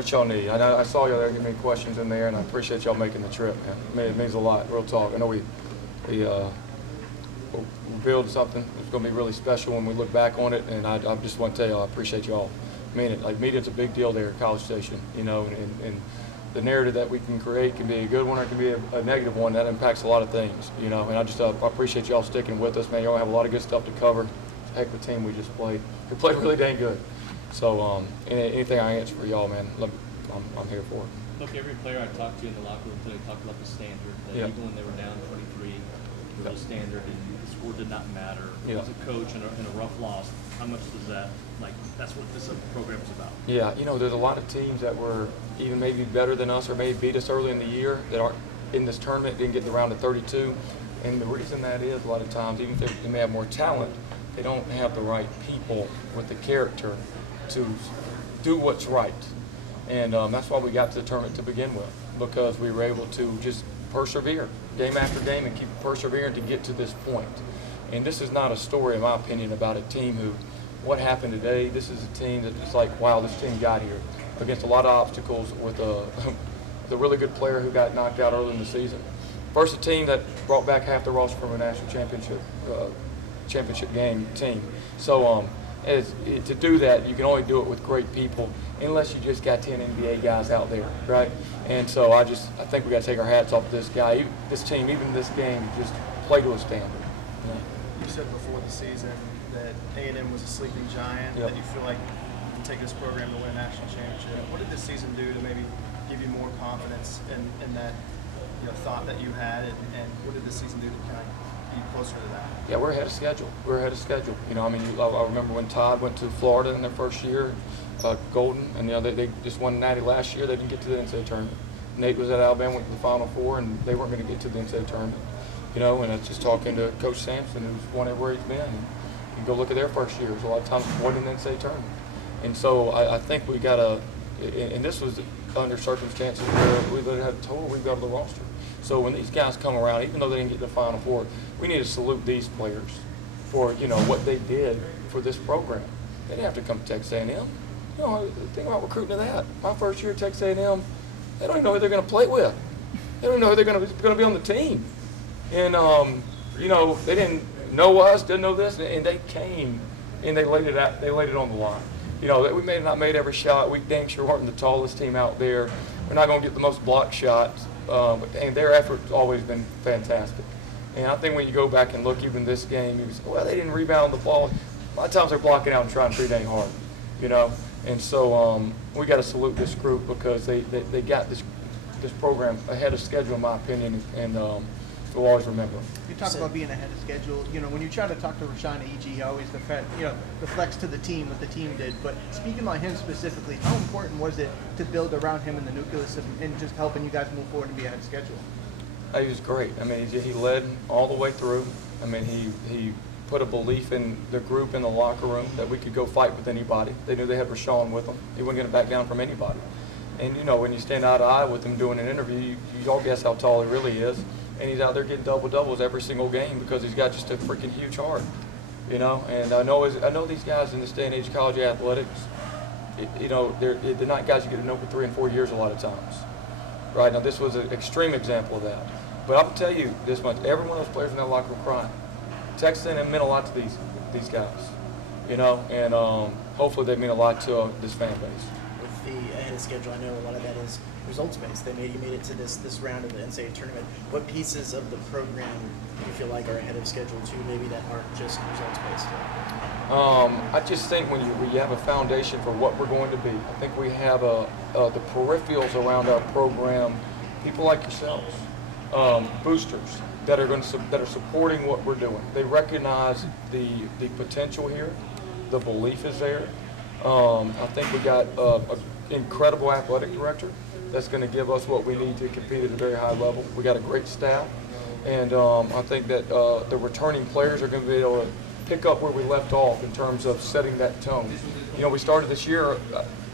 What y'all need? I saw y'all there give me questions in there, and I appreciate y'all making the trip, man. It means a lot, real talk. I know we build something that's going to be really special when we look back on it, and I just want to tell y'all I appreciate y'all. I mean it. Like, meeting's a big deal there at College Station, you know, and the narrative that we can create can be a good one or it can be a negative one. That impacts a lot of things, you know, and I just I appreciate y'all sticking with us, man. Y'all have a lot of good stuff to cover. It's a heck of a team we just played. We played really dang good. So anything I answer for y'all, man, I'm here for it. Look, every player I talked to in the locker room today talked about the standard, that Yeah. even when they were down 23, there was a standard and the score did not matter. Yeah. As a coach in a rough loss, how much does that, like, that's what this program is about? Yeah, you know, there's a lot of teams that were even maybe better than us or maybe beat us early in the year that aren't in this tournament, didn't get the round of 32. And the reason that is, a lot of times, even if they may have more talent, they don't have the right people with the character to do what's right. And that's why we got to the tournament to begin with, because we were able to just persevere game after game and keep persevering to get to this point. And this is not a story, in my opinion, about a team who, what happened today. This is a team that it's like, wow, this team got here against a lot of obstacles with a really good player who got knocked out early in the season. First, a team that brought back half the roster from a national championship game team. So to do that, you can only do it with great people, unless you just got 10 NBA guys out there, right? And so I think we got to take our hats off to this guy, this team, even this game, just play to a standard. Yeah. You said before the season that A&M was a sleeping giant, Yep. that you feel like you can take this program to win a national championship. What did this season do to maybe give you more confidence in that thought that you had, and what did this season do to kind of be closer to that? Yeah, we're ahead of schedule. We're ahead of schedule. You know, I mean, I remember when Todd went to Florida in their first year, Golden, and they just won Natty last year. They didn't get to the NCAA tournament. Nate was at Alabama, went to the Final Four, and they weren't going to get to the NCAA tournament. You know, and I was just talking to Coach Sampson, who's won everywhere he's been. And you go look at their first years. A lot of times avoiding the NCAA tournament. And so I think we got to, and this was under circumstances where we literally had a total rebuild of the roster. So when these guys come around, even though they didn't get to the Final Four, we need to salute these players for, you know, what they did for this program. They didn't have to come to Texas A&M. You know, think about recruiting to that. My first year at Texas A&M, they don't even know who they're going to play with. They don't know who they're going to be on the team. And, you know, they didn't know us, didn't know this, and they came and they laid it out. They laid it on the line. You know, we may have not made every shot. We dang sure weren't the tallest team out there. We're not going to get the most block shots. And their effort's always been fantastic. And I think when you go back and look, even this game, you say, well, they didn't rebound the ball. A lot of times they're blocking out and trying pretty dang hard, you know. And so we got to salute this group because they got this program ahead of schedule, in my opinion, and we'll always remember. You talk about being ahead of schedule. You know, when you try to talk to Rashawn Agee, he always reflects to the team what the team did. But speaking on him specifically, how important was it to build around him in the nucleus and just helping you guys move forward and be ahead of schedule? He was great. I mean, he led all the way through. I mean, he put a belief in the group in the locker room that we could go fight with anybody. They knew they had Rashawn with them. He wasn't going to back down from anybody. And, you know, when you stand eye to eye with him doing an interview, you all guess how tall he really is. And he's out there getting double-doubles every single game because he's got just a freaking huge heart, you know. And I know these guys in this day and age of college athletics, you know, they're not guys you get to know for 3 and 4 years a lot of times. Right? Now, this was an extreme example of that. But I can tell you this much, every one of those players in that locker room crying. Texas A&M meant a lot to these guys, you know, and hopefully they mean a lot to this fan base. With the ahead of schedule, I know a lot of that is results-based. You made it to this round of the NCAA tournament. What pieces of the program do you feel like are ahead of schedule too, maybe that aren't just results-based? I just think when you have a foundation for what we're going to be, I think we have the peripherals around our program, people like yourselves, boosters that are supporting what we're doing. They recognize the potential here, the belief is there. I think we got an incredible athletic director that's going to give us what we need to compete at a very high level. We got a great staff, and I think that the returning players are going to be able to pick up where we left off in terms of setting that tone. You know, we started this year,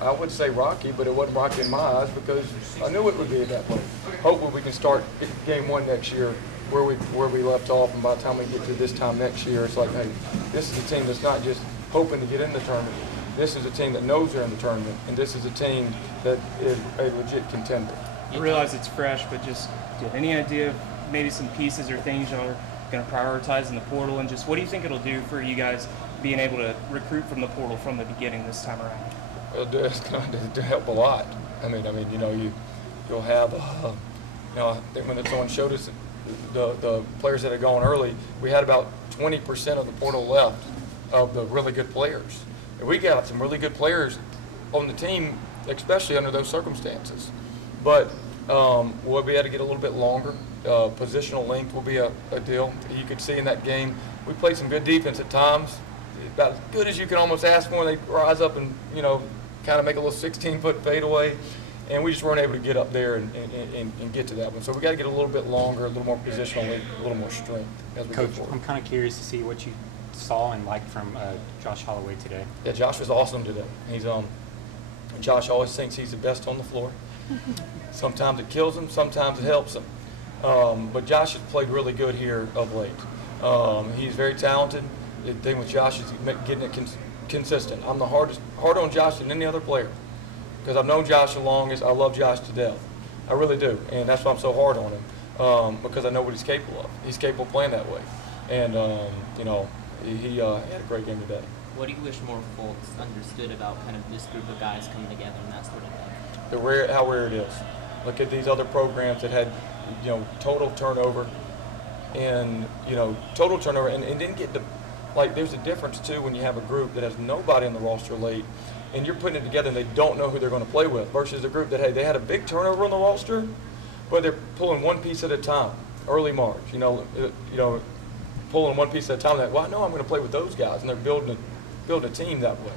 I would say rocky, but it wasn't rocky in my eyes because I knew it would be that way. Hopefully we can start game one next year where we left off, and by the time we get to this time next year, it's like, hey, this is a team that's not just hoping to get in the tournament. this is a team that knows they're in the tournament, and this is a team that is a legit contender. I realize it's fresh, but just do you have any idea of maybe some pieces or things y'all are going to prioritize in the portal, and just what do you think it'll do for you guys being able to recruit from the portal from the beginning this time around? Well, it's going to help a lot. I mean, you'll have, I think when someone showed us the players that had gone early, we had about 20% of the portal left of the really good players. And we got some really good players on the team, especially under those circumstances. But we'll be able to get a little bit longer. Positional length will be a deal. You could see in that game, we played some good defense at times, about as good as you can almost ask for. They rise up and, kind of make a little 16-foot fadeaway. And we just weren't able to get up there and get to that one. So we got to get a little bit longer, a little more positional length, a little more strength as we go Coach, forward. I'm kind of curious to see what you saw and liked from Josh Holloway today. Yeah, Josh was awesome today. Josh always thinks he's the best on the floor. Sometimes it kills him, sometimes it helps him. But Josh has played really good here of late. He's very talented. The thing with Josh is getting it consistent. I'm hard on Josh than any other player because I've known Josh the longest. I love Josh to death. I really do, and that's why I'm so hard on him because I know what he's capable of. He's capable of playing that way, and he had a great game today. What do you wish more folks understood about kind of this group of guys coming together and that sort of thing? How rare it is. Look at these other programs that had, total turnover, and didn't get the, there's a difference too when you have a group that has nobody in the roster late, and you're putting it together and they don't know who they're going to play with, versus a group that, hey, they had a big turnover on the roster, but they're pulling one piece at a time, early March, pulling one piece at a time. That, well, I know I'm going to play with those guys, and they're building a team that way.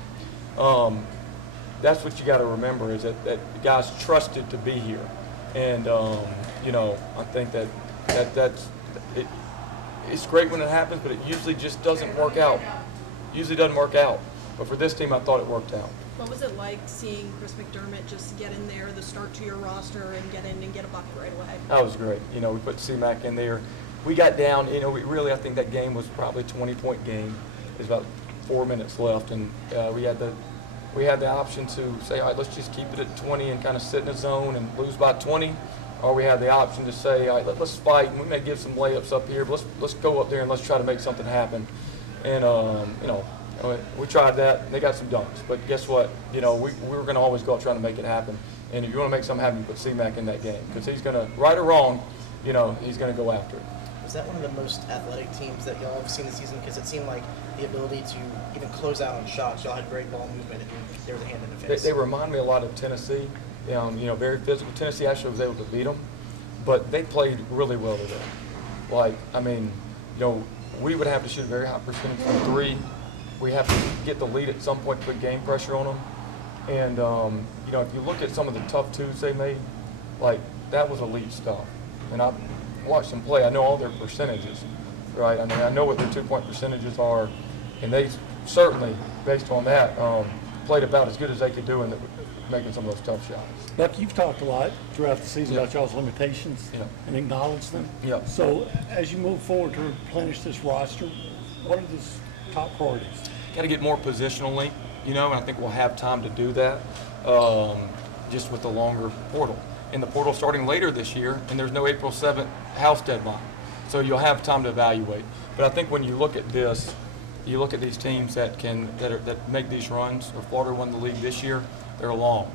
That's what you got to remember is that the guys trusted to be here, and I think that's it. It's great when it happens, but it usually just doesn't work out. But for this team, I thought it worked out. What was it like seeing Chris McDermott just get in there, the start to your roster, and get in and get a bucket right away? That was great. We put C-Mac in there. We got down. I think that game was probably a 20-point game. There's about 4 minutes left, and we had the option to say, all right, let's just keep it at 20 and kind of sit in a zone and lose by 20, or we had the option to say, all right, let's fight, and we may give some layups up here, but let's go up there and let's try to make something happen. And we tried that. They got some dunks, but guess what? We were going to always go out trying to make it happen. And if you want to make something happen, you put C-Mac in that game because he's going to, right or wrong, he's going to go after it. Was that one of the most athletic teams that y'all have seen this season? Because it seemed like the ability to even close out on shots, y'all had great ball movement, and they were the hand in defense. They remind me a lot of Tennessee. Very physical. Tennessee actually was able to beat them, but they played really well today. We would have to shoot a very high percentage from three. We have to get the lead at some point, put game pressure on them. And, if you look at some of the tough twos they made, that was elite stuff. And I watched them play. I know all their percentages, right? I know what their 2-point percentages are, and they certainly, based on that, played about as good as they could do in making some of those tough shots. Buck, you've talked a lot throughout the season about y'all's limitations and acknowledged them. Yeah. So as you move forward to replenish this roster, what are the top priorities? Got to get more positional length, and I think we'll have time to do that just with the longer portal. And the portal starting later this year, and there's no April 7th house deadline. So you'll have time to evaluate. But I think when you look at this, you look at these teams that make these runs, or Florida won the league this year, they're long,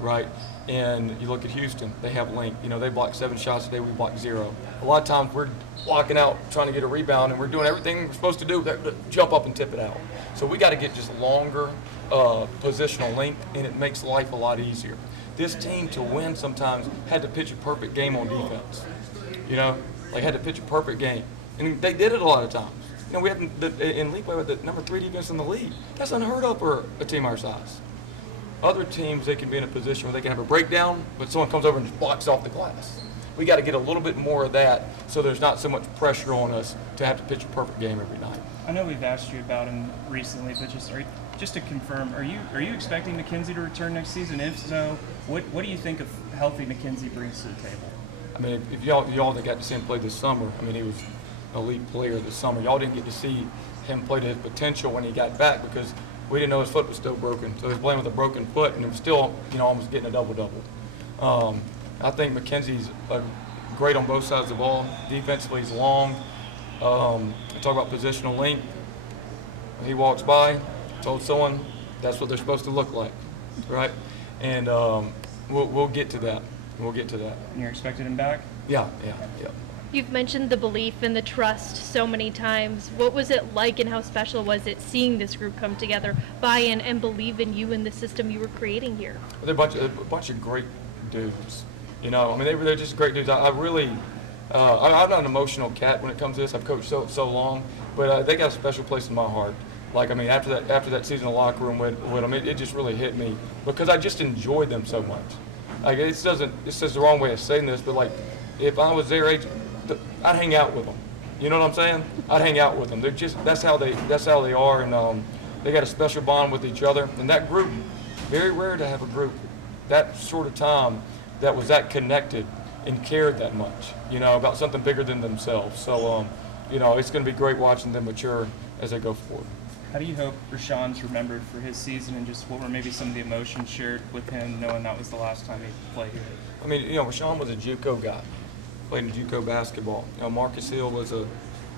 right? And you look at Houston, they have length. They block 7 shots today, we block 0. A lot of times we're blocking out, trying to get a rebound, and we're doing everything we're supposed to do, jump up and tip it out. So we got to get just longer positional length, and it makes life a lot easier. This team to win sometimes had to pitch a perfect game on defense. Had to pitch a perfect game, and they did it a lot of times. We have in league play with the number 3 defense in the league. That's unheard of for a team our size. Other teams, they can be in a position where they can have a breakdown, but someone comes over and just blocks off the glass. We got to get a little bit more of that, so there's not so much pressure on us to have to pitch a perfect game every night. I know we've asked you about him recently, but just to confirm, are you expecting McKenzie to return next season? If so, what do you think of healthy McKenzie brings to the table? If y'all that got to see him play this summer, he was an elite player this summer. Y'all didn't get to see him play to his potential when he got back because We didn't know his foot was still broken, so he was playing with a broken foot, and he was still, almost getting a double-double. I think McKenzie's great on both sides of the ball. Defensively, he's long. Talk about positional length. He walks by, told someone that's what they're supposed to look like, right? And we'll get to that. We'll get to that. And you're expecting him back? Yeah. You've mentioned the belief and the trust so many times. What was it like and how special was it seeing this group come together, buy in, and believe in you and the system you were creating here? They're a bunch of great dudes. They're just great dudes. I'm not an emotional cat when it comes to this. I've coached so long, but they got a special place in my heart. After that season in the locker room with them, it just really hit me because I just enjoyed them so much. It's the wrong way of saying this, but if I was their age, I'd hang out with them. You know what I'm saying? I'd hang out with them. That's how they are, and they got a special bond with each other. And that group, very rare to have a group that short of time that was that connected and cared that much, about something bigger than themselves. So, it's going to be great watching them mature as they go forward. How do you hope Rashawn's remembered for his season, and just what were maybe some of the emotions shared with him, knowing that was the last time he played here? Rashawn was a JUCO guy, played in JUCO basketball. Marcus Hill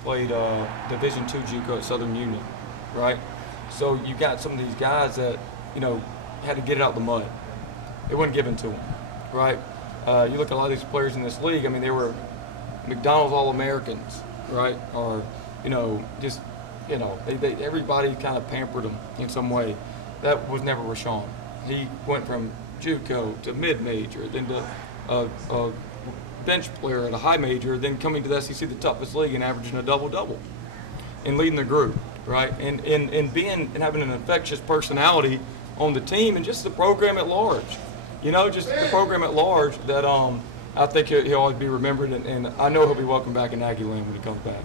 played Division II JUCO at Southern Union, right? So you got some of these guys that, had to get it out the mud. It wasn't given to them, right? You look at a lot of these players in this league, they were McDonald's All-Americans, right? Or, everybody kind of pampered him in some way. That was never Rashawn. He went from JUCO to mid-major, then to a bench player at a high major, then coming to the SEC, the toughest league, and averaging a double-double and leading the group, right? And having an infectious personality on the team and just the program at large. Just the program at large that I think he'll always be remembered, and I know he'll be welcome back in Aggie land when he comes back.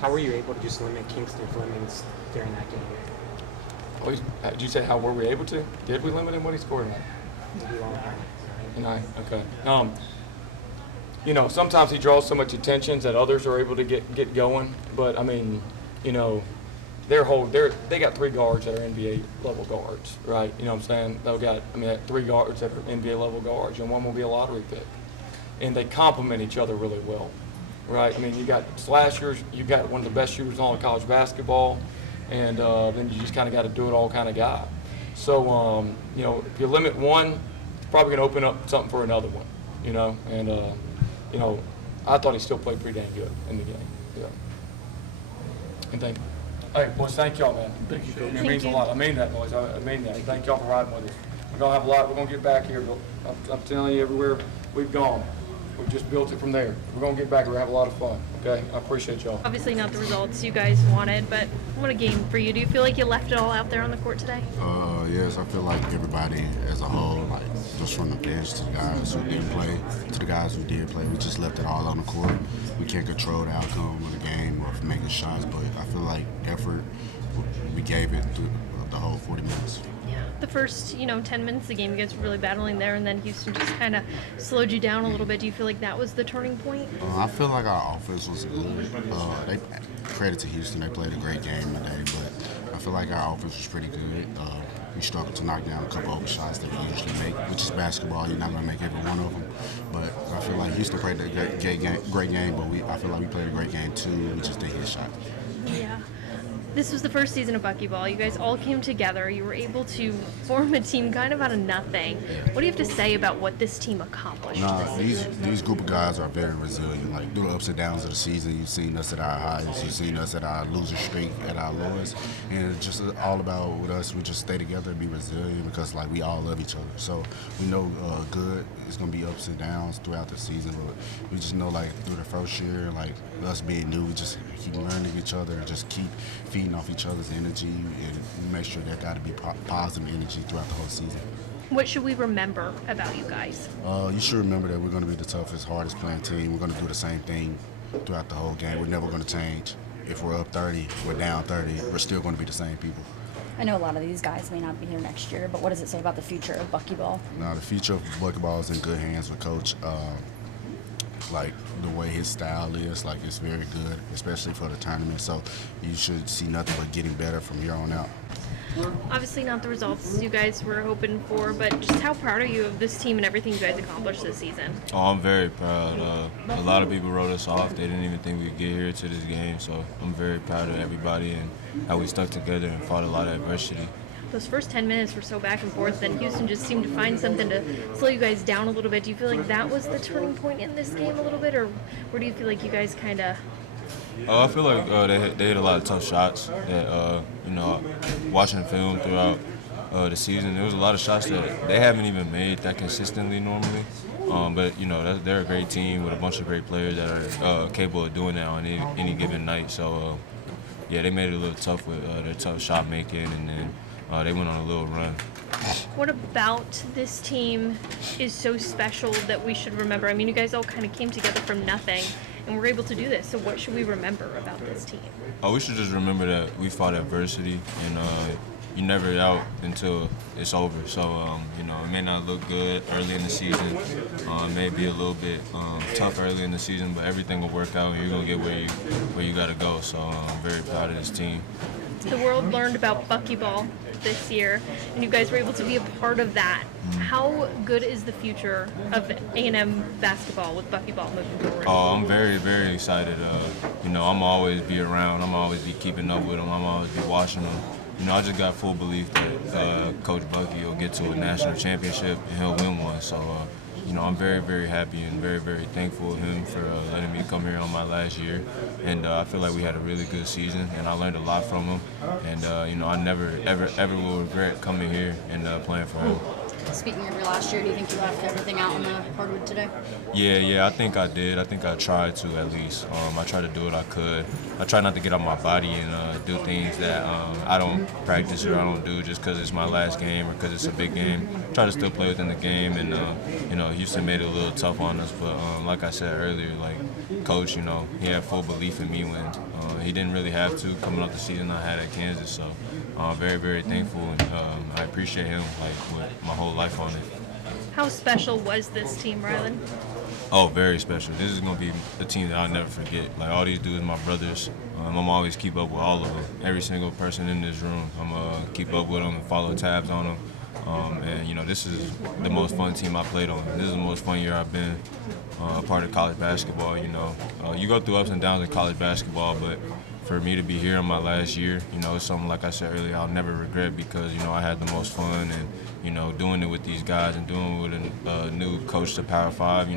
How were you able to just limit Kingston Flemings during that game? Did you say how were we able to? Did we limit him? What he scored at? Okay. Sometimes he draws so much attention that others are able to get going. But they got 3 guards that are NBA level guards, right? You know what I'm saying? They've got 3 guards that are NBA level guards, and one will be a lottery pick. And they complement each other really well, right? You got slashers, you got one of the best shooters on college basketball, and then you just kind of got a do-it-all kind of guy. So, if you limit one, it's probably going to open up something for another one, And, I thought he still played pretty dang good in the game. Yeah. And thank you. Hey, boys, thank y'all, man. Thank you, Coach. It means a lot. I mean that, boys. I mean that. Thank y'all for riding with us. We're going to have a lot. We're going to get back here. But I'm telling you, everywhere we've gone, we've just built it from there. We're going to get back here. We're going to have a lot of fun. Okay? I appreciate y'all. Obviously not the results you guys wanted, but what a game for you. Do you feel like you left it all out there on the court today? Yes, I feel like everybody as a whole, just from the bench to the guys who didn't play, to the guys who did play, we just left it all on the court. We can't control the outcome of the game or making shots, but I feel like effort, we gave it through the whole 40 minutes. Yeah. The first, 10 minutes of the game, you guys were really battling there, and then Houston just kind of slowed you down a little bit. Do you feel like that was the turning point? I feel like our offense was good. Credit to Houston, they played a great game today, but I feel like our offense was pretty good. We struggled to knock down a couple open shots that we usually make, which is basketball. You're not going to make every one of them. But I feel like Houston played a great game, but I feel like we played a great game too. We just didn't hit shots. Yeah. This was the first season of Buckyball. You guys all came together. You were able to form a team kind of out of nothing. What do you have to say about what this team accomplished this season? These group of guys are very resilient. Through the ups and downs of the season, you've seen us at our highs, you've seen us at our loser streak, at our lowest, and it's just all about with us. We just stay together and be resilient because we all love each other. So we know good. It's gonna be ups and downs throughout the season, but we just know through the first year, us being new, we just keep learning each other and just keep feeding off each other's energy and make sure there got to be positive energy throughout the whole season. What should we remember about you guys? You should remember that we're going to be the toughest, hardest playing team. We're going to do the same thing throughout the whole game. We're never going to change. If we're up 30, we're down 30, we're still going to be the same people. I know a lot of these guys may not be here next year, but what does it say about the future of Buckyball? The future of Buckyball is in good hands with Coach. like the way his style is. Like it's very good, especially for the tournament. So you should see nothing but getting better from here on out. Obviously not the results you guys were hoping for, but just how proud are you of this team and everything you guys accomplished this season? Oh, I'm very proud. A lot of people wrote us off. They didn't even think we'd get here to this game. So I'm very proud of everybody and how we stuck together and fought a lot of adversity. Those first 10 minutes were so back and forth, then Houston just seemed to find something to slow you guys down a little bit. Do you feel like that was the turning point in this game a little bit, or where do you feel like you guys kind of... I feel like they hit a lot of tough shots that, watching film throughout the season, there was a lot of shots that they haven't even made that consistently normally. But, they're a great team with a bunch of great players that are capable of doing that on any given night. So, they made it a little tough with their tough shot making, and then they went on a little run. What about this team is so special that we should remember? I mean, you guys all kind of came together from nothing and were able to do this. So what should we remember about this team? We should just remember that we fought adversity, and you never out until it's over. So, it may not look good early in the season. It may be a little bit tough early in the season, but everything will work out, and you're going to get where you got to go. So I'm very proud of this team. The world learned about buckyball this year, and you guys were able to be a part of that. How good is the future of A&M basketball with buckyball moving forward? Oh, I'm very, very excited. I'm always be around. I'm always be keeping up with them. I'm always be watching them. I just got full belief that Coach Bucky will get to a national championship and he'll win one. So, I'm very, very happy and very, very thankful of him for letting me come here on my last year. And I feel like we had a really good season, and I learned a lot from him. And, I never, ever will regret coming here and playing for him. Speaking of your last year, do you think you left everything out on the hardwood today? Yeah, I think I did. I think I tried to, at least. I tried to do what I could. I try not to get on my body and do things that I don't practice or I don't do just because it's my last game or because it's a big game. I try to still play within the game, and Houston made it a little tough on us. But like I said earlier, Coach, he had full belief in me when he didn't really have to coming off the season I had at Kansas. So I'm very, very thankful, and I appreciate him with my whole life on it. How special was this team, Rylan? Oh, very special. This is going to be a team that I'll never forget. All these dudes, my brothers, I'm always keep up with all of them. Every single person in this room, I'm going to keep up with them and follow tabs on them. And, this is the most fun team I played on. This is the most fun year I've been a part of college basketball, You go through ups and downs in college basketball, but for me to be here in my last year, it's something, like I said earlier, I'll never regret because, I had the most fun and, doing it with these guys and doing it with a new coach to Power 5,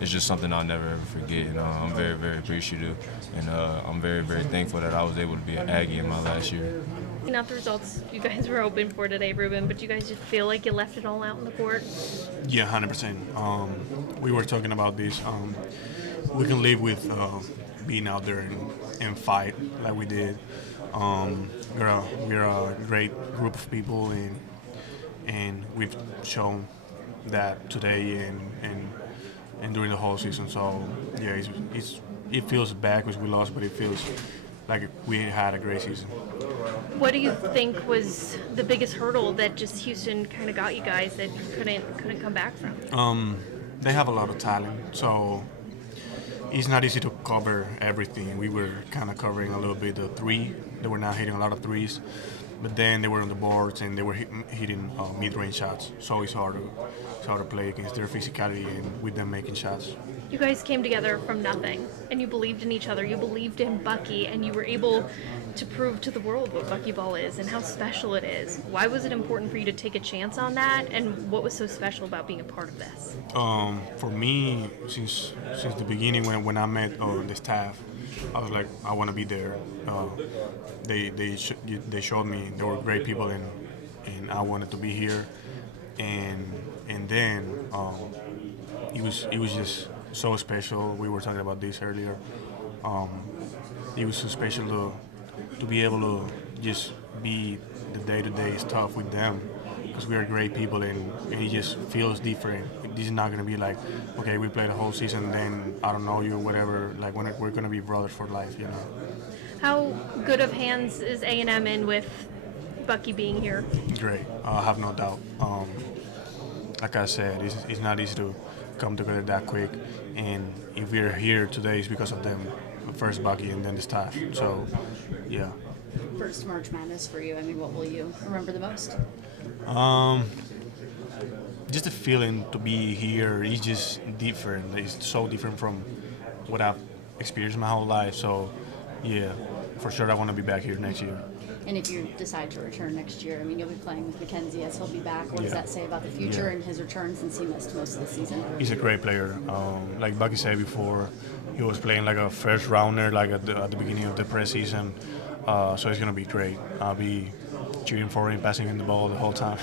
it's just something I'll never ever forget. And I'm very, very appreciative, and I'm very, very thankful that I was able to be an Aggie in my last year. Not the results you guys were hoping for today, Ruben, but you guys just feel like you left it all out in the court? Yeah, 100%. We were talking about this. We can live with being out there and fight like we did. We're a great group of people, and we've shown that today and during the whole season. So yeah, it feels bad because we lost, but it feels like we had a great season. What do you think was the biggest hurdle that just Houston kind of got you guys that you couldn't come back from? They have a lot of talent, so it's not easy to cover everything. We were kind of covering a little bit the three. They were not hitting a lot of threes, but then they were on the boards and they were hitting mid-range shots. So it's hard to play against their physicality and with them making shots. You guys came together from nothing, and you believed in each other. You believed in Bucky, and you were able to prove to the world what buckyball is and how special it is. Why was it important for you to take a chance on that, and what was so special about being a part of this? For me, since the beginning, when I met the staff, I was like, I want to be there. They showed me they were great people, and I wanted to be here. And then it was just so special. We were talking about this earlier. It was so special to be able to just be the day-to-day stuff with them because we are great people, and it just feels different. This is not going to be like, okay, we played the whole season, then I don't know you or whatever. Like we're going to be brothers for life, How good of hands is A&M in with Bucky being here? Great. I have no doubt. Like I said, it's not easy to come together that quick. And if we're here today, it's because of them. First Bucky and then the staff. So, yeah. First March Madness for you. I mean, what will you remember the most? Just the feeling to be here is just different. It's so different from what I've experienced my whole life. So, yeah, for sure I want to be back here next year. And if you decide to return next year, I mean, you'll be playing with Mackenzie as he'll be back. What does Yeah. that say about the future Yeah. and his return since he missed most of the season? He's a great player. Like Bucky said before, he was playing like a first rounder, like at the beginning of the preseason. So it's gonna be great. I'll be cheering for him, passing him the ball the whole time.